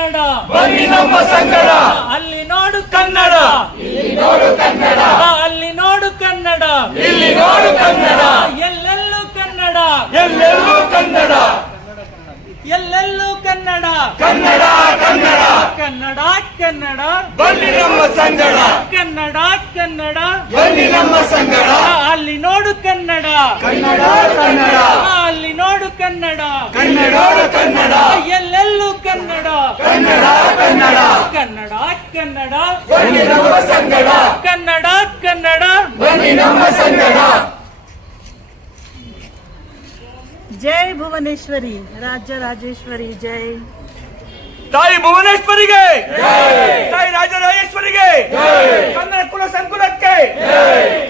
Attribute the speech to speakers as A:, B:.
A: ಕನ್ನಡ,
B: ಬನ್ನಿ ನಮ್ಮ ಸಂಗಡ.
A: ಅಲ್ಲಿ ನೋಡು ಕನ್ನಡ,
B: ಇಲ್ಲಿ ನೋಡು ಕನ್ನಡ,
A: ಅಲ್ಲಿ ನೋಡು ಕನ್ನಡ,
B: ಇಲ್ಲಿ ನೋಡು ಕನ್ನಡ,
A: ಎಲ್ಲೆಲ್ಲೂ ಕನ್ನಡ,
B: ಎಲ್ಲೆಲ್ಲೂ ಕನ್ನಡ,
A: ಎಲ್ಲೆಲ್ಲೂ ಕನ್ನಡ,
B: ಕನ್ನಡ ಕನ್ನಡ,
A: ಕನ್ನಡ ಕನ್ನಡ,
B: ಬನ್ನಿ ನಮ್ಮ ಸಂಗಡ,
A: ಕನ್ನಡ ಕನ್ನಡ,
B: ಬನ್ನಿ ನಮ್ಮ ಸಂಗಡ.
A: ಅಲ್ಲಿ ನೋಡು ಕನ್ನಡ,
B: ಕನ್ನಡ ಕನ್ನಡ,
A: ಅಲ್ಲಿ ನೋಡು ಕನ್ನಡ,
B: ಕನ್ನಡ ಕನ್ನಡ,
A: ಎಲ್ಲೆಲ್ಲೂ ಕನ್ನಡ,
B: ಕನ್ನಡ ಕನ್ನಡ,
A: ಕನ್ನಡ ಕನ್ನಡ,
B: ಬನ್ನಿ ನಮ್ಮ ಸಂಗಡ,
A: ಕನ್ನಡ ಕನ್ನಡ.
B: ಬನ್ನಿ ನಮ್ಮ ಸಂಗಡ.
C: ಜೈ ಭುವನೇಶ್ವರಿ, ರಾಜ್ಯ ರಾಜೇಶ್ವರಿ ಜೈ.
B: ತಾಯಿ ಭುವನೇಶ್ವರಿಗೆ, ತಾಯಿ ರಾಜರಾಜೇಶ್ವರಿಗೆ, ಕನ್ನಡ ಕುಲ ಸಂಕುಲಕ್ಕೆ